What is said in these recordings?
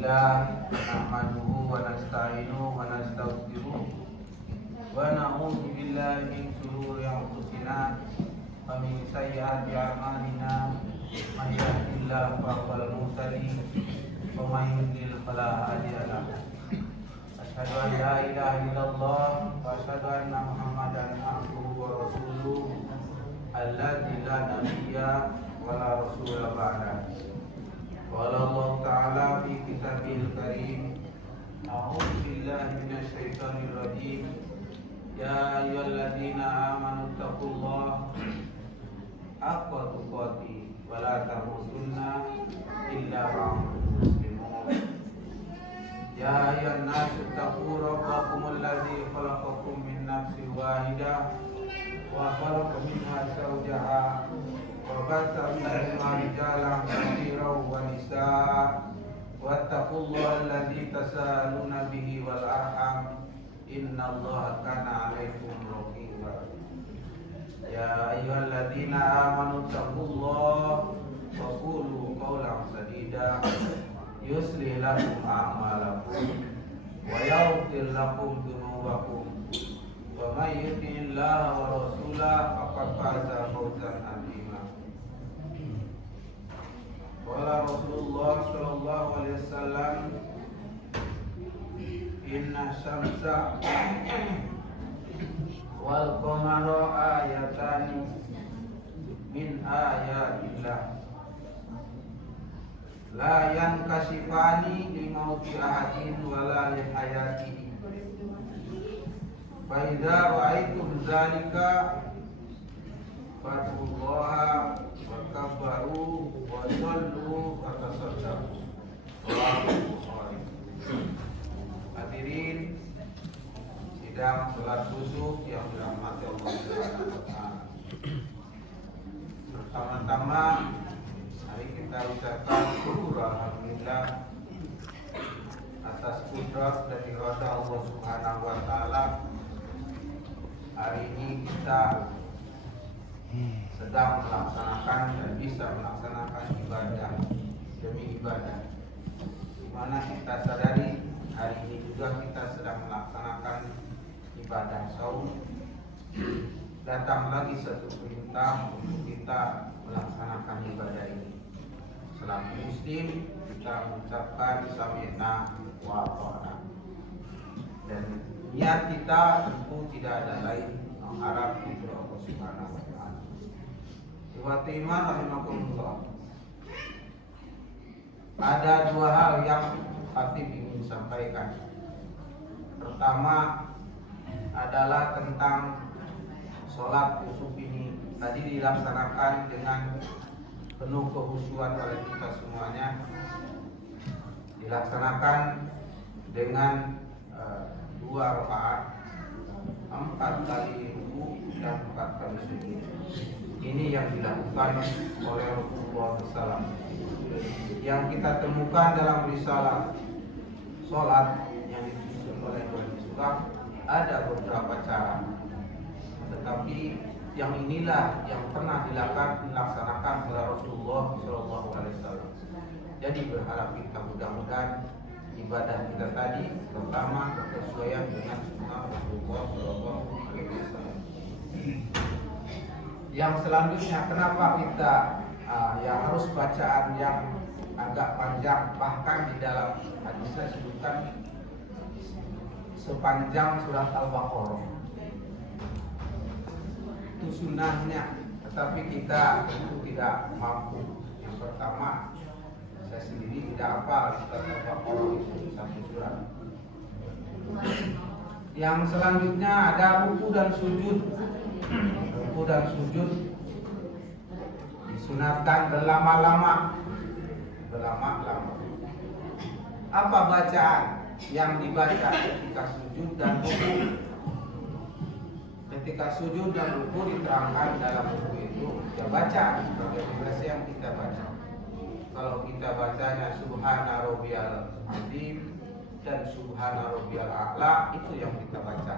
Alhamdulillah nahmaduhu wa nasta'inuhu wa nastaghfiruh wa na'udzu billahi min shururi anfusina wa min sayyiati a'malina may yahdihillahu fa huwal muhtadi wa may yudlil fala hadiya lahu. Asyhadu an la ilaha illallah wa asyhadu anna Muhammadan abduhu wa rasuluh alladzi la nabiyya wa la rasula ba'dahu. Qala Allah Ta'ala fi kitabil karim, a'udzu billahi minasy syaithanir rajim. Ya ayyuhalladzina amanu taqullaha haqqa tuqatih wa la tamutunna illa wa antum muslimun. Ya ayyuhan nasu taqu rabbakumul ladzi khalaqakum min nafsin wahidah wa khalaqa minha zawjaha وَبَثَّ مِنْهُمَا رِجَالًا كَثِيرًا وَنِسَاءً وَاتَّقُوا اللَّهَ الَّذِي تَسَاءَلُونَ بِهِ وَالْأَرْحَامَ إِنَّ اللَّهَ كَانَ عَلَيْكُمْ رَقِيبًا. يَا أَيُّهَا الَّذِينَ آمَنُوا اتَّقُوا اللَّهَ وَقُولُوا قَوْلًا سَدِيدًا يُصْلِحْ لَكُمْ أَعْمَالَكُمْ وَيَغْفِرْ لَكُمْ ذُنُوبَكُمْ وَمَن يُطِعِ اللَّهَ وَرَسُولَهُ فَقَدْ فَازَ فَوْزًا عَظِيمًا. Qala Rasulullah sallallahu alaihi wasallam, inna syamsa wal qamara ayatani min ayatillah la yankashifani li mauti ahadin wala li hayatihi. Fa idza ra'aytum dzalika fad'ullaha wa kabbaru wa sallu wa tasaddaqu. Hadirin sidang salat subuh yang dirahmati Allah Subhanahu wa taala. Pertama-tama mari kita ucapkan syukur alhamdulillah atas kudrat dan irada Allah Subhanahu wa taala. Hari ini kita sedang melaksanakan dan bisa melaksanakan ibadah demi ibadah, di mana kita sadari hari ini juga kita sedang melaksanakan ibadah saum. Datang lagi satu perintah untuk kita melaksanakan ibadah ini. Selaku muslim kita mengucapkan sami'na wa ata'na, dan niat kita tentu tidak ada lain mengharap ridho Allah Subhanahu wa taala. Ikhwati iman rahimakumullah. Ada dua hal yang khatib ingin sampaikan. Pertama adalah tentang sholat kusuf ini tadi dilaksanakan dengan penuh kehusuan oleh kita semuanya. Dilaksanakan dengan 2 rakaat, 4 kali ruku dan 4 kali sujud. Ini yang dilakukan oleh Rasulullah SAW. Yang kita temukan dalam risalah sholat yang disusun oleh Ibnu Sulam ada beberapa cara, tetapi yang inilah yang pernah dilaksanakan oleh Rasulullah SAW. Jadi berharap kita mudah-mudahan ibadah kita tadi pertama berkesesuaian dengan sunnah Rasulullah SAW. Yang selanjutnya, kenapa kita yang harus bacaan yang agak panjang, bahkan di dalam hadisnya disebutkan sepanjang surat Al-Baqarah. Itu sunnahnya, tetapi kita tentu tidak mampu. Yang pertama, saya sendiri tidak hafal surat Al-Baqarah itu satu surat. Yang selanjutnya ada ruku dan sujud. Ruku dan sujud disunatkan berlama-lama. Apa bacaan yang dibaca ketika sujud dan ruku? Ketika sujud dan ruku diterangkan dalam buku itu, ya baca sebagai biasa yang kita baca. Kalau kita bacanya subhana rabbiyal azim dan subhana rabbiyal a'la, itu yang kita baca.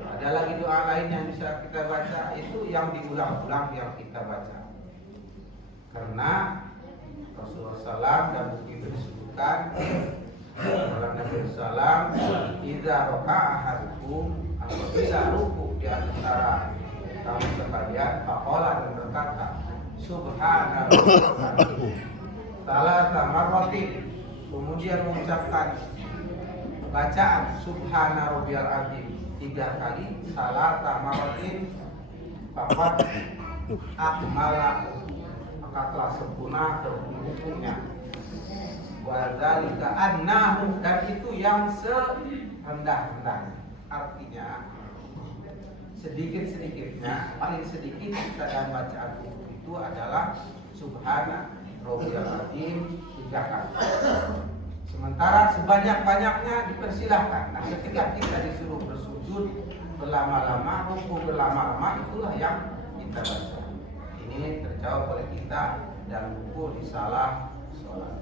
Ada lagi doa lain yang bisa kita baca, itu yang diulang-ulang yang kita baca. Karena Rasulullah SAW dan buku itu disebutkan menyebutkan dalam Nabi Sallam, idza raka'a ahadukum, apabila ruku di antara kamu sekalian, faqala, dan berkata subhanallah salasa marratin, kemudian mengucapkan bacaan subhana rabbiyal azim 3 kali, salasa marratin, faqad akmala, maka telah sempurna hukumnya. Wa dzalika annahu, dan itu yang serendah-rendahnya. Artinya sedikit-sedikitnya, paling sedikit kita dalam bacaan itu adalah subhana rabbiyal azim 3 kali. Sementara sebanyak-banyaknya dipersilahkan. Nah, ketika kita disuruh bersujud berlama-lama, rukuk berlama-lama, itulah yang kita baca. Ini terjawab oleh kita dan buku risalah sholat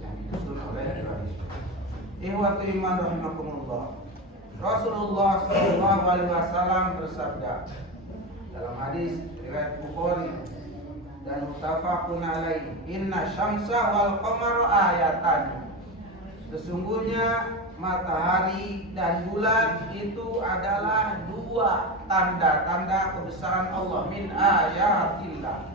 yang disusun oleh Al-Bukhari. Ikhwatul iman rahimakumullah. Rasulullah sallallahu alaihi wasallam bersabda dalam hadis riwayat Bukhari dan muttafaqun alaihi, inna syamsa wal qamara ayatan. Sesungguhnya matahari dan bulan itu adalah 2 tanda-tanda kebesaran Allah, min ayatillah.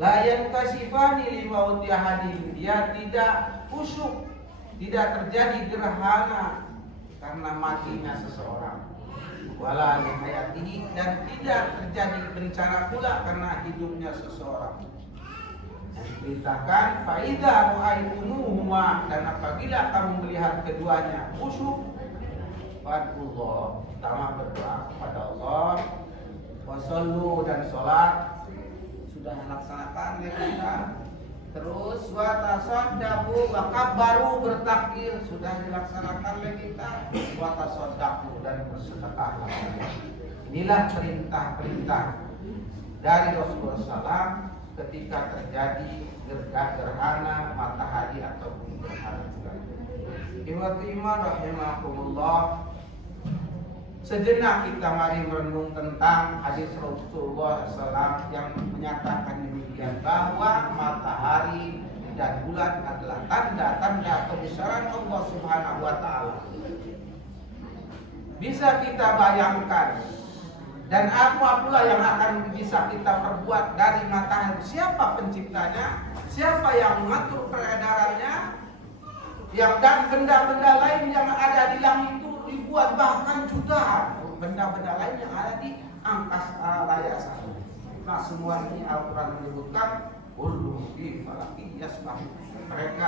La yankasifani limauti ahadin, dia tidak kusuk, tidak terjadi gerhana karena matinya seseorang. Wala lihayatihi, dan tidak terjadi bencana pula karena hidupnya seseorang. Yang diperintahkan faida ra'aitumuhuma, dan apabila kamu melihat keduanya khusyuk, fadullah, pertama berdoa kepada Allah, wasallu, dan sholat sudah melaksanakan ya kita. Terus watasaddaqu, baru bertakbir sudah dilaksanakan oleh kita. Watasaddaqu, dan bersedekah. Inilah perintah-perintah dari Rasulullah SAW ketika terjadi gerhana matahari ataupun gerhana bulan. Ikhwati iman rahimakumullah. Sejenak kita mari merenung tentang hadis Rasulullah SAW yang menyatakan demikian, bahwa matahari dan bulan adalah tanda-tanda kebesaran Allah Subhanahu wa Ta'ala. Bisa kita bayangkan, dan apa pula yang akan bisa kita perbuat dari matahari? Siapa penciptanya? Siapa yang mengatur peredarannya? Dan benda-benda lain yang ada di langit itu ribuan, bahkan jutaan benda-benda lain yang ada di angkasa raya sana. Nah, semua ini Al-Quran menyebutkan kullu fi falakin yasbahun. Mereka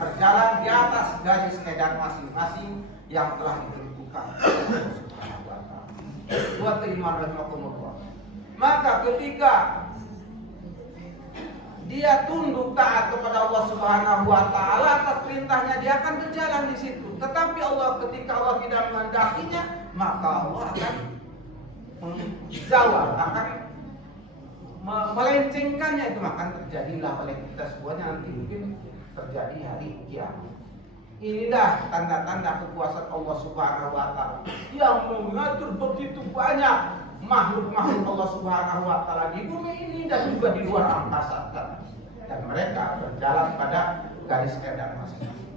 berjalan di atas garis edar masing-masing yang telah ditentukan oleh Subhanahu wa Ta'ala. Wa ta'ala. Maka ketika dia tunduk taat kepada Allah Subhanahu wa Ta'ala atas perintahnya, dia akan berjalan di situ. Tetapi ketika Allah tidak menghendakinya, maka Allah akan menjawab, akan melencengkannya. Itu akan terjadilah oleh kita semuanya nanti, mungkin terjadi hari kiamat. Inilah tanda-tanda kekuasaan Allah Subhanahu wa Ta'ala yang mengatur begitu banyak makhluk-makhluk Allah Subhanahu wa Ta'ala di bumi ini dan juga di luar angkasa, dan mereka berjalan pada garis edar masing-masing.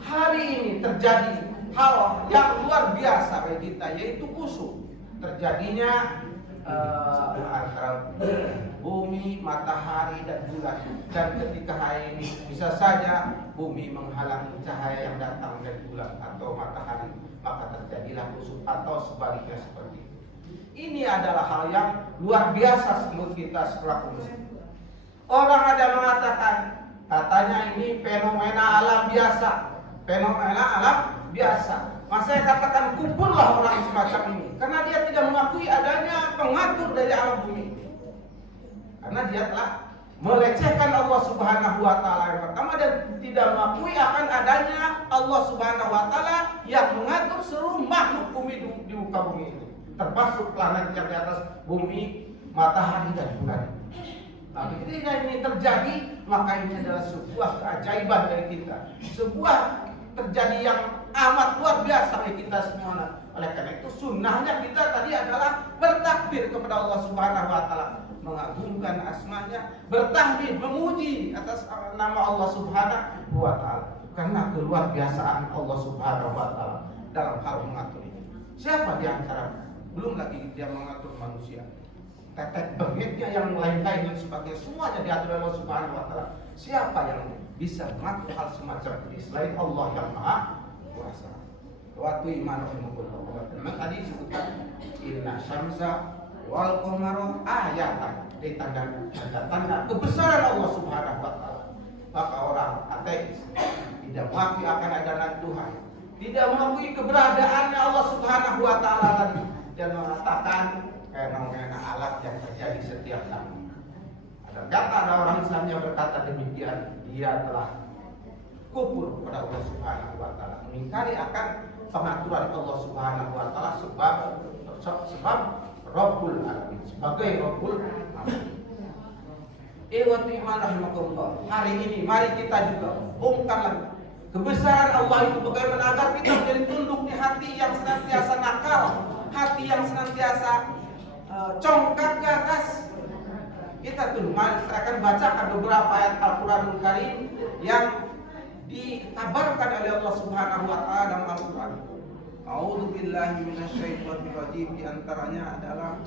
Hari ini terjadi hal yang luar biasa bagi kita, yaitu kusuf. Terjadinya antara bumi, matahari, dan bulan. Dan ketika hari ini bisa saja bumi menghalangi cahaya yang datang dari bulan atau matahari, maka terjadilah kusuf atau sebaliknya seperti itu. Ini adalah hal yang luar biasa menurut kita selaku muslim. Orang ada mengatakan, katanya ini fenomena alam biasa. Fenomena alam biasa. Maka saya katakan kumpullah orang semacam ini, karena dia tidak mengakui adanya pengatur dari alam bumi. Karena dia telah melecehkan Allah Subhanahu wa Ta'ala yang pertama, dan tidak mengakui akan adanya Allah Subhanahu wa Ta'ala yang mengatur seluruh makhluk bumi di muka bumi ini, termasuk planet yang di atas bumi, matahari, dan bulan. Tapi ketika ini terjadi, maka ini adalah sebuah keajaiban dari kita, sebuah terjadi yang amat luar biasa bagi kita semua. Oleh karena itu sunnahnya kita tadi adalah bertakbir kepada Allah Subhanahu wa Ta'ala. mengagungkan asmanya, bertahmid, memuji atas nama Allah Subhanahu wa Ta'ala. Karena keluar biasaan Allah Subhanahu wa Ta'ala dalam hal mengatur ini. Siapa di antara, belum lagi dia mengatur manusia, tetek bengeknya yang lain-lain dan sebagainya, semuanya diatur oleh Allah Subhanahu wa Ta'ala. Siapa yang bisa mengatur hal semacam ini selain Allah yang Maha Kuasa? Waktu iman rahimahullah. Memang tadi disebutkan inna syamsa wal qamara ayatan, di tanda-tanda kebesaran Allah Subhanahu wa Ta'ala. Maka orang ateis tidak mengakui akan adanya Tuhan, tidak mengakui keberadaannya Allah Subhanahu wa Ta'ala tadi, dan mengatakan fenomena alat yang terjadi setiap hari. Ada orang Islam yang berkata demikian, dia telah kufur kepada Allah Subhanahu wa Ta'ala, mengingkari akan pengaturan Allah Subhanahu wa Ta'ala sebab Rabbul Alamin, sebagai Rabbul Alamin. Ikhwati iman rahimakumullah, hari ini mari kita juga bongkar lagi kebesaran Allah itu, bagaimana agar kita menjadi tunduk di hati yang senantiasa nakal, hati yang senantiasa congkak ke atas. Kita tuh mari kita akan bacakan beberapa ayat Al-Qur'anul Karim yang dikabarkan oleh Allah Subhanahu wa Ta'ala dalam Al-Qur'an. A'udzu billahi minasyaitonir rajim, di antaranya adalah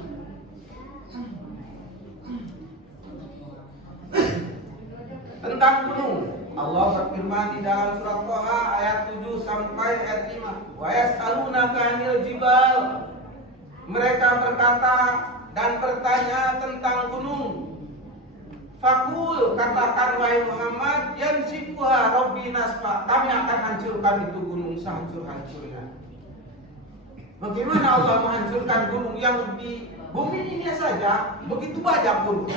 tentang gunung. Allah berfirman di dalam surat Thaha ayat 7 sampai ayat 5. Wa yas'alunaka 'anil jibal. Mereka berkata dan bertanya tentang gunung. Fakul, katakan wahai Muhammad, yansifuha rabbi nasfa, kami akan hancurkan itu gunung sehancur-hancurnya. Bagaimana Allah menghancurkan gunung yang di bumi ini saja begitu banyak gunung?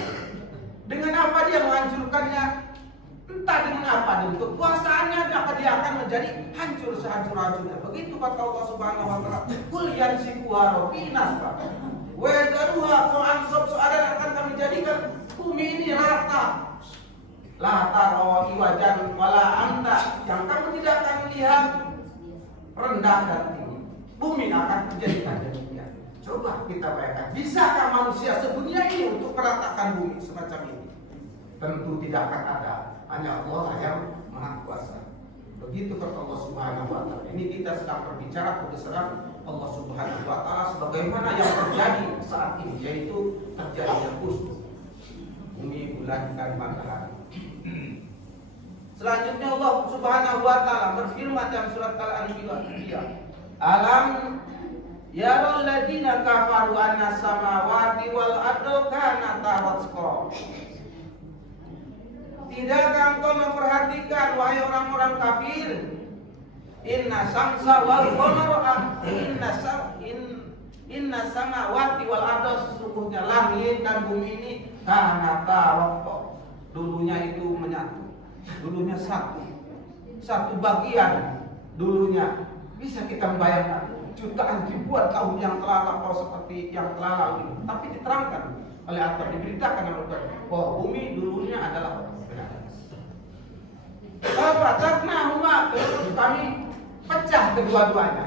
Dengan apa dia menghancurkannya? Entah dengan apa, dengan kekuasaannya, maka dia akan menjadi hancur sehancur-hancurnya. Begitu kata Allah Subhanahu wa Ta'ala, kul yansifuha rabbi nasfa wa yadruha qa'an soalan, akan kami jadikan bumi ini rata, la taro iwajan wala amta, yang kamu tidak akan lihat rendah dan tinggi. Bumi akan dijadikan demikian. Coba kita bayangkan, bisakah manusia sedunia ini untuk meratakan bumi semacam ini? Tentu tidak akan ada, hanya Allah yang Maha Kuasa. Begitu kata Allah Subhanahu wa Ta'ala. Ini kita sedang berbicara kebesaran Allah Subhanahu wa Ta'ala sebagaimana yang terjadi saat ini, yaitu terjadinya kusuf bumi, bulan, dan matahari. Selanjutnya Allah Subhanahu wa Ta'ala berfirman dalam surat Al-Anbiya, alam yarul ladina kafaru anna samawati wal arda kanata ratqa. Tidakkah engkau memperhatikan wahai orang-orang kafir, inna samsa wal qamara inna samawati wal arda, sesungguhnya langit dan bumi ini kanata ratqa, dulunya itu menyatu, dulunya satu bagian dulunya. Bisa kita membayangkan jutaan ribuan tahun yang telah lampau seperti yang telah lalu, tapi diterangkan oleh Al-Quran, diberitakan oleh Al-Quran bahwa bumi dulunya adalah benar. Fafataqnahuma, terus kami pecah kedua-duanya.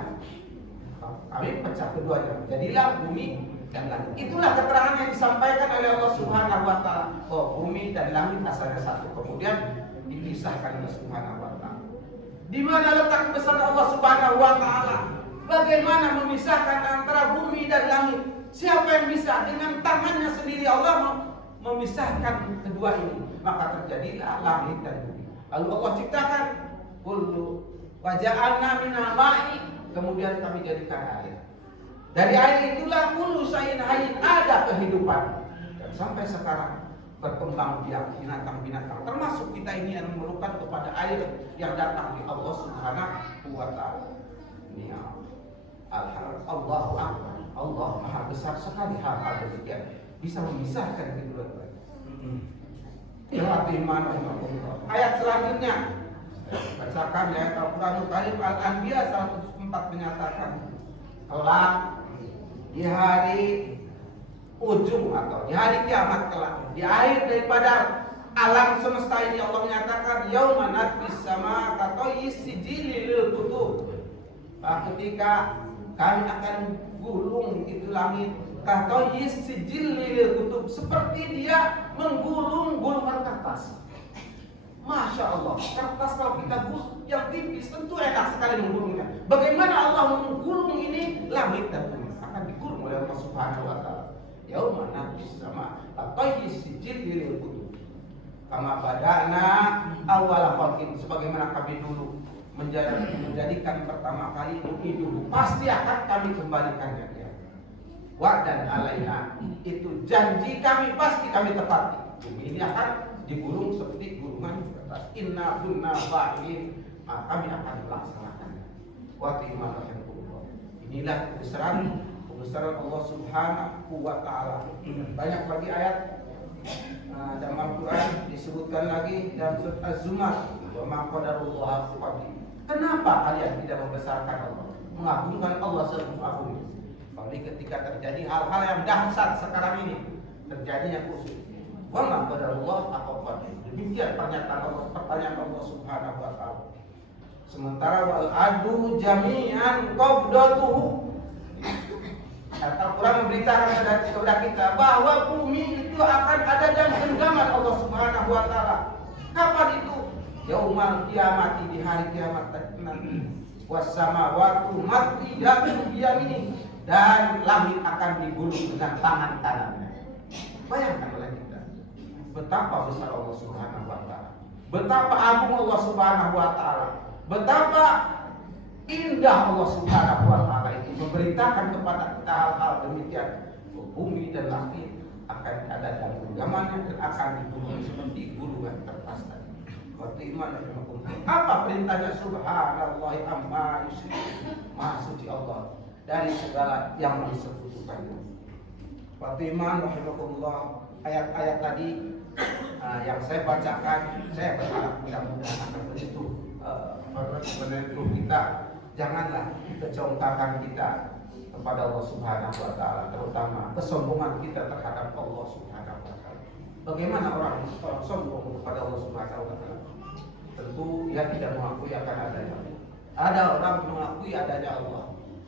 Kami pecah keduanya, jadilah bumi dan langit. Itulah keterangan yang disampaikan oleh Allah Subhanahu wa Ta'ala bahwa bumi dan langit asalnya satu, kemudian dipisahkan oleh Subhanahu wa Ta'ala. Di mana letak kebesaran Allah Subhanahu wa Ta'ala? Bagaimana memisahkan antara bumi dan langit? Siapa yang bisa? Dengan tangannya sendiri Allah memisahkan kedua ini, maka terjadilah langit dan bumi. Lalu Allah ciptakan kullu wa ja'alna minal ma'i, kemudian kami jadikan air. Dari air itulah kullu syai'in hayyin, ada kehidupan. Dan sampai sekarang berkembang biak binatang-binatang, termasuk kita ini yang memerlukan kepada air yang datang dari Allah Subhanahu wa Ta'ala. Ini Allahu Akbar, Allah Maha besar sekali hal-hal demikian, bisa memisahkan kedua-duanya. Ayat selanjutnya, bacakan ayat Al-Quranul Karim Al-Anbiya 104 menyatakan, kelak di hari ujung atau di hari kiamat kelak, di akhir daripada alam semesta ini, Allah menyatakan yauma natfis sama katoyis sijili lil kutub, ketika kami akan menggulung itu langit. Kata sijil lil kutub, seperti dia menggulung gulungan kertas. Masya Allah, kertas kalau kita gulung yang tipis tentu enak sekali menggulungnya. Bagaimana Allah menggulung ini langit dan bumi akan digulung oleh Allah Subhanahu wa taala. Yauma nabis sama kata sijil lil kutub. Kama badana awal khalqin, sebagaimana kami dulu menjadikan pertama kali ini dulu, pasti akan kami kembalikannya dia. Wa'dan alaina, itu janji kami pasti kami tepati. Bumi ini akan digulung seperti gulungan kertas. Inna kunna fa'ilin, kami akan melaksanakannya. Wa ta'ala. Inilah kebesaran Allah Subhanahu wa taala. Banyak lagi ayat dalam Al-Quran disebutkan lagi dalam surat Az-Zumar, wa ma qadarullah qadri. Kenapa kalian tidak membesarkan Allah, mengagungkan Allah seagung-agungnya? Apalagi ketika terjadi hal-hal yang dahsyat sekarang ini, terjadinya khusus. Wa ma qadarullah qadri. Demikian pertanyaan Allah Subhanahu wa taala. Sementara wal adu jami'an qabdatuhu. Al-Quran memberitakan kepada kita bahwa bumi itu akan ada dalam genggaman Allah Subhanahu wa taala. Kapan itu? Yaumal kiamat, di hari kiamat nanti. Was-samawati matwiyatun biyamini, dan langit akan digulung dengan tangan kanannya. Bayangkan oleh kita betapa besar Allah Subhanahu wa taala, betapa agung Allah Subhanahu wa taala, betapa indah Allah Subhanahu wa taala itu memberitakan kepada kita hal-hal demikian. Bumi dan langit akan ada dalam genggamannya dan akan digulung seperti gulungan kertas tadi. Waktu iman apa perintahnya? Subhanallah amma yusyrikun, maha suci Allah dari segala yang disekutukannya. Waktu iman rahimakumullah, ayat-ayat tadi yang saya bacakan, saya berharap mudah-mudahan akan begitu menentu kita. Janganlah kecongkakan kita kepada Allah Subhanahu wa taala, terutama kesombongan kita terhadap Allah Subhanahu wa taala. Bagaimana orang sombong kepada Allah Subhanahu wa taala? Tentu dia tidak mengakui akan adanya Allah. Ada orang mengakui adanya Allah,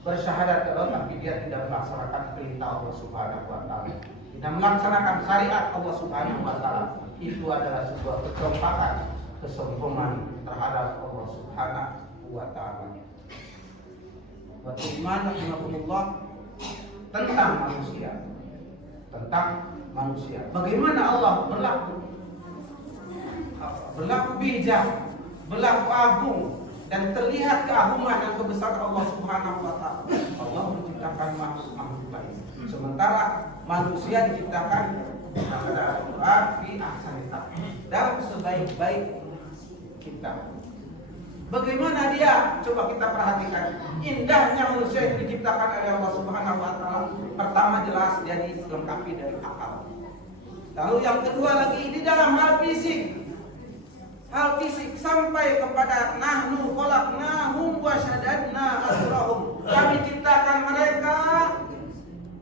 bersyahadat Allah, tapi dia tidak melaksanakan perintah Allah Subhanahu wa taala, tidak melaksanakan syariat Allah Subhanahu wa taala. Itu adalah sebuah kecongkakan, kesombongan terhadap Allah Subhanahu wa taala. Wa iman rahimakumullah tentang manusia. Bagaimana Allah berlaku bijak, berlaku agung, dan terlihat keagungan dan kebesaran Allah Subhanahu wa taala. Allah menciptakan makhluk lain, sementara manusia diciptakan pada Al-Qur'an fi ahsani taqwim, dalam sebaik-baik kita. Bagaimana dia? Coba kita perhatikan indahnya manusia yang diciptakan oleh Allah Subhanahu wa taala. Pertama, jelas dia dilengkapi dari akal. Lalu yang kedua lagi di dalam hal fisik sampai kepada nahnu khalaqnahum wa shaddadna asrahum. Kami ciptakan mereka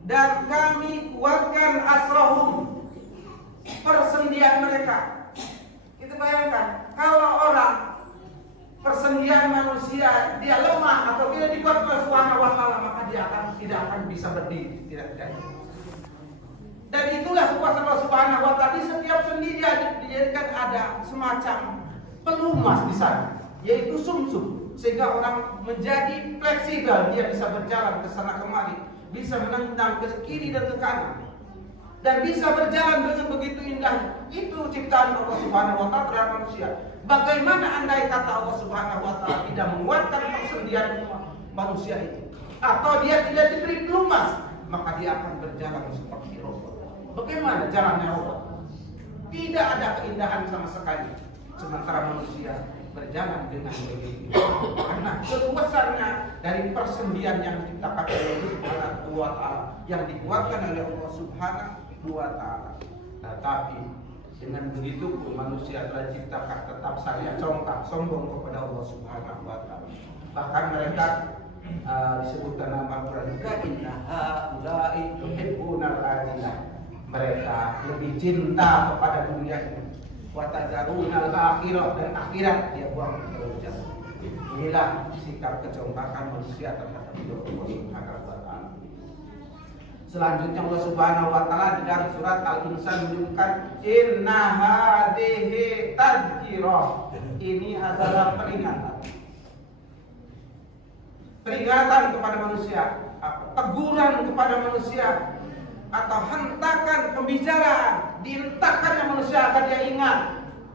dan kami kuatkan asrahum, persendian mereka. Kita bayangkan kalau orang persendian manusia dia lemah atau tidak dikuat oleh Subhanahu wa taala, maka dia tidak akan bisa berdiri, tidak. Dan itulah kuasa Allah Subhanahu wa taala. Di setiap sendi dia dijadikan ada semacam pelumas di sana, yaitu sumsum, sehingga orang menjadi fleksibel, dia bisa berjalan ke sana kemari, bisa menendang ke kiri dan ke kanan, dan bisa berjalan dengan begitu indah. Itu ciptaan Allah Subhanahu wa taala terhadap manusia. Bagaimana andai kata Allah Subhanahu wa taala tidak menguatkan persendian manusia itu, atau dia tidak diberi pelumas, maka dia akan berjalan seperti robot. Bagaimana jalannya robot? Tidak ada keindahan sama sekali. Sementara manusia berjalan dengan begitu, karena keluasannya dari persendian yang diciptakan oleh Allah Subhanahu wa taala, yang dikuatkan oleh Allah Subhanahu wa taala. Tetapi dengan begitu manusia telah diciptakan tetap saja congkak, sombong kepada Allah Subhanahu wa taala. Bahkan mereka disebutkan dalam Al-Qur'an juga, inna haula'i yuhibbunal ajilah. Mereka lebih cinta kepada dunia ini. Wa tadarunal akhirah, dan akhirat dia buang terlalu jauh. Inilah sikap kecongkakan manusia terhadap Allah Subhanahu wa taala. Selanjutnya Allah Subhanahu wa taala di dalam surat Al-Insan menyebutkan inna hadhihi tadzkirah. Ini adalah peringatan. Peringatan kepada manusia, teguran kepada manusia, atau hentakan pembicaraan, dihentakkannya manusia agar dia ingat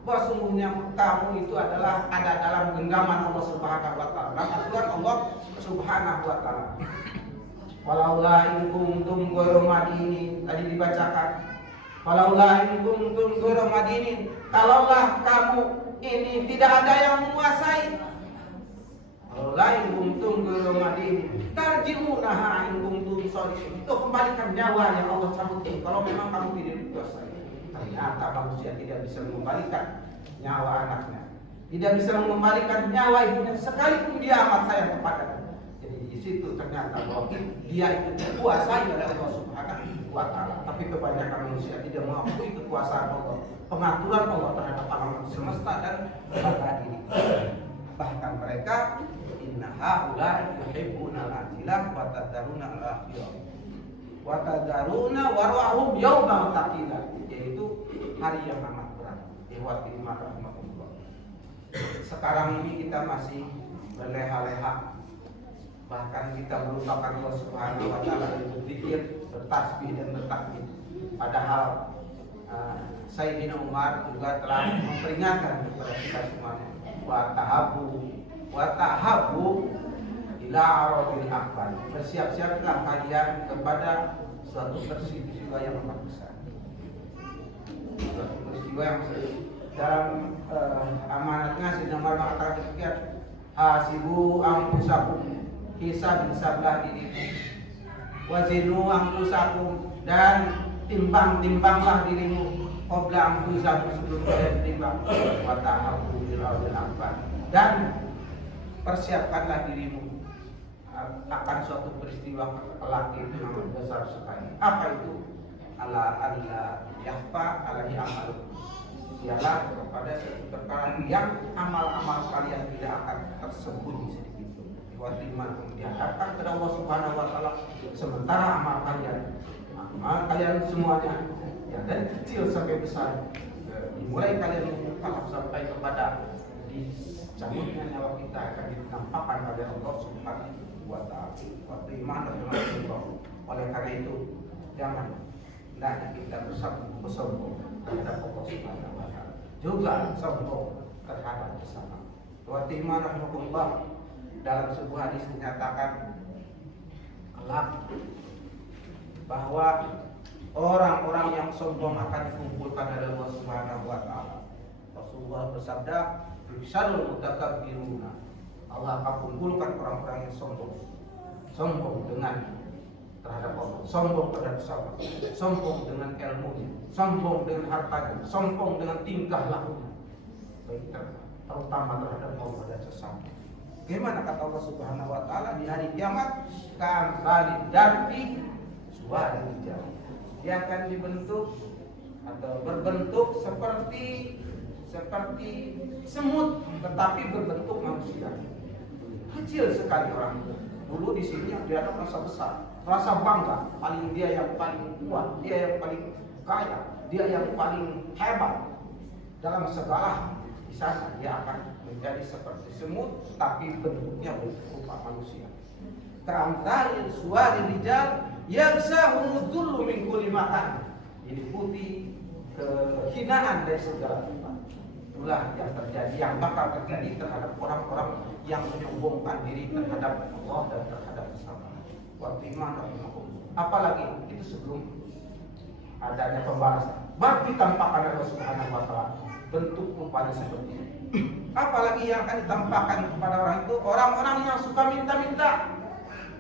bahwa sungguhnya kamu itu adalah ada dalam genggaman Allah Subhanahu wa taala. Aturan Allah Subhanahu wa taala. Walaula in kuntum ghairu madinin, tadi dibacakan. Walaula in kuntum ghairu madinin, kalaulah kamu ini tidak ada yang menguasai. Walaula in kuntum ghairu madinin, tarji'unaha in kuntum shadiqin. Itu kembalikan nyawa yang Allah cabut kalau memang kamu tidak dikuasai. Ternyata manusia tidak bisa mengembalikan nyawa anaknya, tidak bisa mengembalikan nyawa ibunya sekalipun dia amat sayang kepadanya. Di situ ternyata bahwa dia itu dikuasai oleh Allah Subhanahu wa taala. Tapi kebanyakan manusia tidak mengakui kekuasaan Allah, pengaturan Allah terhadap alam semesta dan pada diri. Bahkan mereka inna haula yuhibbuna al-ajilah wa tadharuna al-akhirah. Wa tadharuna warahum yaumal taqila, yaitu hari yang amat berat. Ihwati rahmatullah. Sekarang ini kita masih berleha-leha, bahkan kita melupakan Allah Subhanahu wa taala, berzikir, bertasbih dan bertakbir. Padahal Sayyidina Umar juga telah memperingatkan kepada kita semuanya, wa tahabu ila arabil akbar. Bersiap-siaplah kalian kepada suatu peristiwa yang amat besar. Suatu peristiwa yang besar. Dalam amanatnya Sayyidina Umar mengatakan demikian, hasibu anfusakum, hisab-hisablah dirimu, wazinu anfusakum, dan timbang-timbanglah dirimu, qabla anfusakum, sebelum kalian timbang, wa tahabu ila arabil akbar, dan persiapkanlah dirimu akan suatu peristiwa kelak itu yang besar sekali. Apa itu? Allah yahfa alaihi amal, ialah kepada suatu perkara yang amal-amal kalian tidak akan tersembunyi sedikit pun. Diwatiman dihadapkan kepada Allah Subhanahu wa taala, sementara amal kalian semuanya, ya, dari kecil sampai besar, dimulai kalian mengungkap sampai kepada dicabutnya nyawa kita akan ditampakkan oleh Allah Subhanahu wa taala. Waktu iman dan Allah. Oleh karena itu jangan kita bersombong terhadap Allah Subhanahu wa taala, juga sombong terhadap sesama. Waktu iman dan Allah, dalam sebuah hadis dinyatakan kelak bahwa orang-orang yang sombong akan dikumpulkan oleh Allah Subhanahu wa taala. Rasulullah bersabda, "Bisyarul mutakabbiruna." Allah akan kumpulkan orang-orang yang sombong dengan terhadap Allah, sombong terhadap sesama, sombong dengan ilmunya, sombong dengan hartanya, sombong dengan tingkah lakunya, baik terutama terhadap Allah dan sesama. Bagaimana kata Allah Subhanahu wa taala di hari kiamat, kambali darbi suara hijau. Dia akan dibentuk atau berbentuk seperti semut, tetapi berbentuk manusia. Kecil sekali orang itu. Dulu di sini dia ada rasa besar, rasa bangga, dia yang paling kuat, dia yang paling kaya, dia yang paling hebat dalam segala. Di sana dia akan menjadi seperti semut, tapi bentuknya berupa manusia. Kamtari suari rijal yaksahum dzullu min kulli makan. Diliputi kehinaan dari segala tempat. Itulah yang terjadi, yang bakal terjadi terhadap orang-orang yang menyombongkan diri terhadap Allah dan terhadap sesama. Waktu iman rahimahullah. Apalagi itu sebelum adanya pembalasan. Baru ditampakkan Allah Subhanahu wa taala bentuk rupanya seperti ini. Apalagi yang akan ditampakkan kepada orang itu, orang-orang yang suka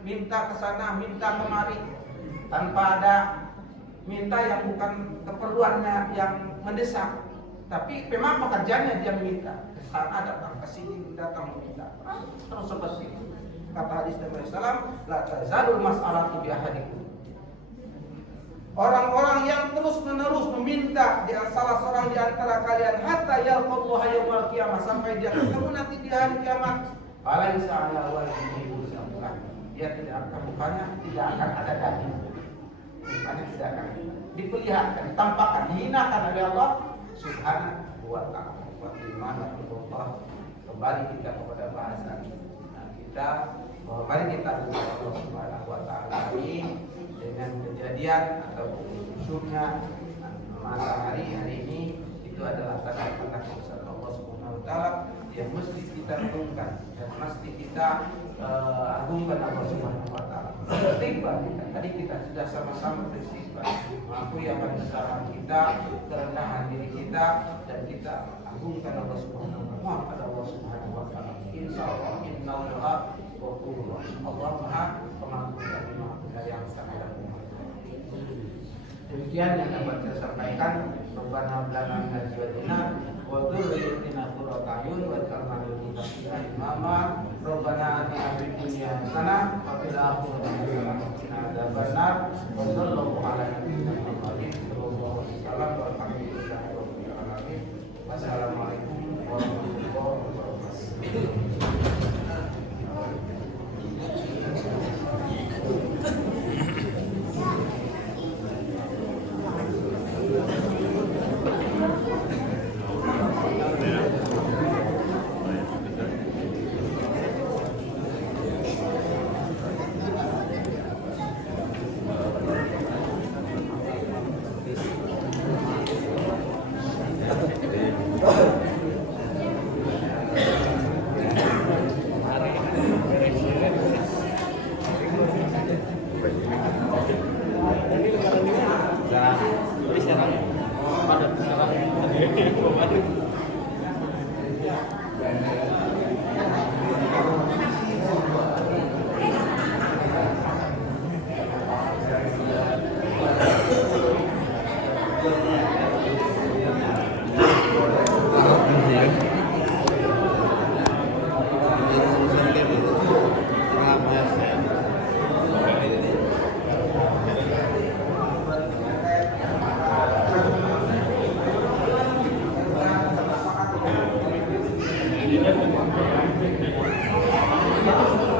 minta ke sana, minta kemari, tanpa ada minta yang bukan keperluannya yang mendesak, tapi memang pekerjaannya dia minta. Ke sana datang, ke sini datang meminta. Terus seperti itu. Kata hadis Nabi sallallahu, la tazalul mas'alatu bi ahadikum. Orang-orang yang terus-menerus meminta di salah seorang di antara kalian hatta yalqallaha yaumil qiyamah, sampai dia ketemu nanti di hari kiamat. Falaisa 'ala wajhihi musabah. Dia tidak akan, mukanya tidak akan ada daging. Mukanya tidak akan diperlihatkan, ditampakkan, dihinakan oleh Allah Subhanahu wa ta'ala. Bagaimana Allah kembali kita kepada bahasa kita, bahwa mari kita kepada Allah Subhanahu wa ta'ala ini dengan kejadian atau khususnya matahari hari ini itu adalah tanda-tanda kuasa Allah Subhanahu wa ta'ala yang mesti kita renungkan dan mesti kita agungkan Allah Subhanahu wa ta'ala. Beristighfar kita. Tadi kita sudah sama-sama beristighfar, mengakui akan kesalahan kita, kerendahan diri kita, dan kita agungkan Allah Subhanahu wa ta'ala. Maaf pada Allah Subhanahu wa ta'ala. Insyaallah innallaha ghafurur rahim. Allah Maha Pengampun dan Maha yang sangat agung. Demikian yang dapat saya sampaikan. Rabbana lana najwadina wa dzurriyyatina qurrata a'yun waj'alna lil muttaqina imama. Rabbana atina fid dunya hasanah wa fil akhirati hasanah wa qina adzabannar. Wa sallallahu ala nabiyyina Muhammadin sallallahu alaihi wasallam walhamdulillahi rabbil alamin. Wassalamualaikum warahmatullahi wabarakatuh. Ini